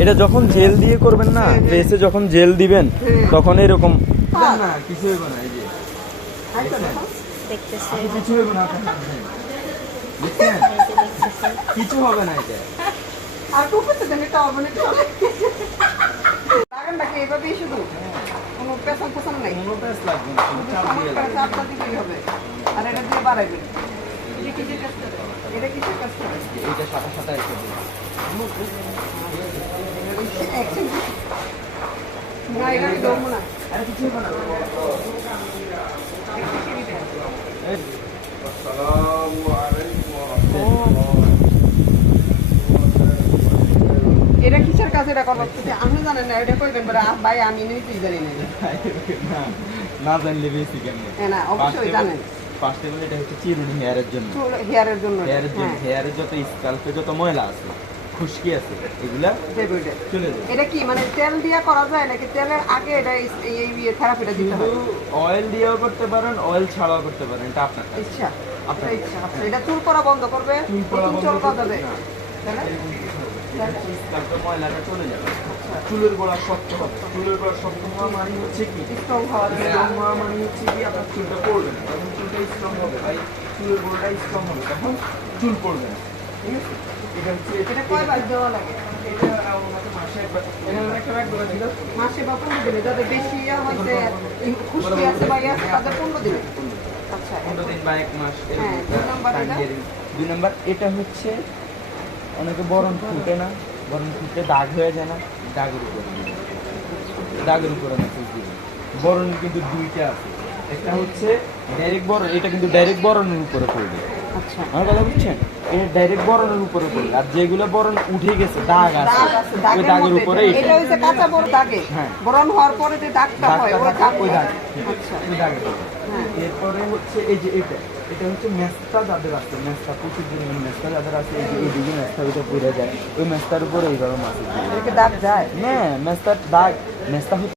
এটা যখন জেল দিয়ে করবেন না, ফেসে যখন জেল দিবেন তখন এরকম না কিছু হইব না। এই যে দেখতেছে কিছু হইব না, দেখছেন? কিছু হবে না এটা। আর কুকুরতে দেন এটা হবে না চলে লাগানটাকে এইভাবেই শুধু কোনো পেছন পেছন নাই কোনো প্যাচ লাগবে না, শুধু চাপ দিয়ে লাগবে। চাপটা দিলেই হবে আর এটা দিয়ে বাড়াইবেন এটা কিসের কাজ করে এটা কিসের কাজ করে এইটা সাথে সাথে এসে দিন। না এটা দেবো না আরে কিছু হইব না। এই, এটা কিসের কাজ এটা করবো আপনি জানেন না এটা করবেন বলে ভাই আমি নিজেই জানি না না, না জানলে বেশি কেমন। হ্যাঁ না অবশ্যই জানেন ফার্স্ট অফ অল এটা হচ্ছে চিরুনি হেয়ারের জন্য। হেয়ারের জন্য হেয়ারের জন্য, হ্যাঁ হেয়ারের যত স্কাল্পে যত ময়লা আছে, খুশকি আছে, এগুলা দেবো এটা চলে যাবে। এটা কি মানে তেল দিয়ে করা যায় নাকি তেলের আগে এটা এই থেরাপিটা দিতে শুধু হয় অয়েল দিয়েও করতে পারেন, অয়েল ছাড়াও করতে পারেন, এটা আপনার কাছে। ইচ্ছা আপনার এটা ইচ্ছা আচ্ছা এটা চুল করা বন্ধ করবে চুল পড়া বন্ধ চুল করা করতে যাবে না। তাই না? এটা হচ্ছে স্কাল্পে ময়লাটা চলে যাবে। চুলের গোড়া শক্ত হবে। চুলের গোড়া শক্ত হওয়া মানে হচ্ছে কি, স্ট্রং হওয়া যাবে স্ট্রং হওয়া মানে হচ্ছে কি আপনার চুলটা পড়বে না। যখন চুলটা স্ট্রং হবে, ভাই চুলের গোড়াটা স্ট্রং হবে, তখন চুল পড়বে না। ঠিক আছে? এটা হচ্ছে এটা কয়বার দেওয়া লাগে এটা আমাদের মাসে একবার, এখানে একটা ব্যাগ দেওয়া ছিল। মাসে বা 15 দিনে যাদের বেশি ইয়া হয়েছে খুশকি আছে বা ইয়া আছে তাদের 15 দিনে আচ্ছা 15 দিন বা 1 মাস এরকম হ্যাঁ, একটা দুই নাম্বার time এটা? দিয়ে দিন। 2 নাম্বার এটা হচ্ছে অনেকে বরণ ফুটে না, বরণ ফুটে দাগ হয়ে যায় না, দাগের উপরে দিবেন। দাগের উপরে মেসেজ দিবেন। বরণ কিন্তু দুইটা আছে, একটা হচ্ছে ডাইরেক্ট বরণ, এটা কিন্তু ডাইরেক্ট বরণের উপরে পড়বে। আচ্ছা আমার কথা বুঝছেন? এটা ডাইরেক্ট বরণের উপরে পড়বে, আর যেগুলো বরণ উঠে গেছে, দাগ আছে, দাগ আছে ওই দাগের দাগের মধ্যে উপরে এটা হইছে কাঁচা বড় দাগে হ্যাঁ। বরণ হওয়ার পরে যে দাগটা হয় ওই দাগ ওই দাগ, আচ্ছা ওই দাগের উপরে। হ্যাঁ এরপরে হচ্ছে এই যে এটা, এটা হচ্ছে মেস্তা যাদের আছে, মেস্তা প্রচুর পরিমাণ মেস্তা যাদের আছে, এই যে এইদিকে মেস্তার ভিতরে পড়ে যায়, ওই মেস্তার উপরে এইভাবে মাসে এটাকে দাগ যায় না, মেস্তার দাগ, মেস্তা হচ্ছে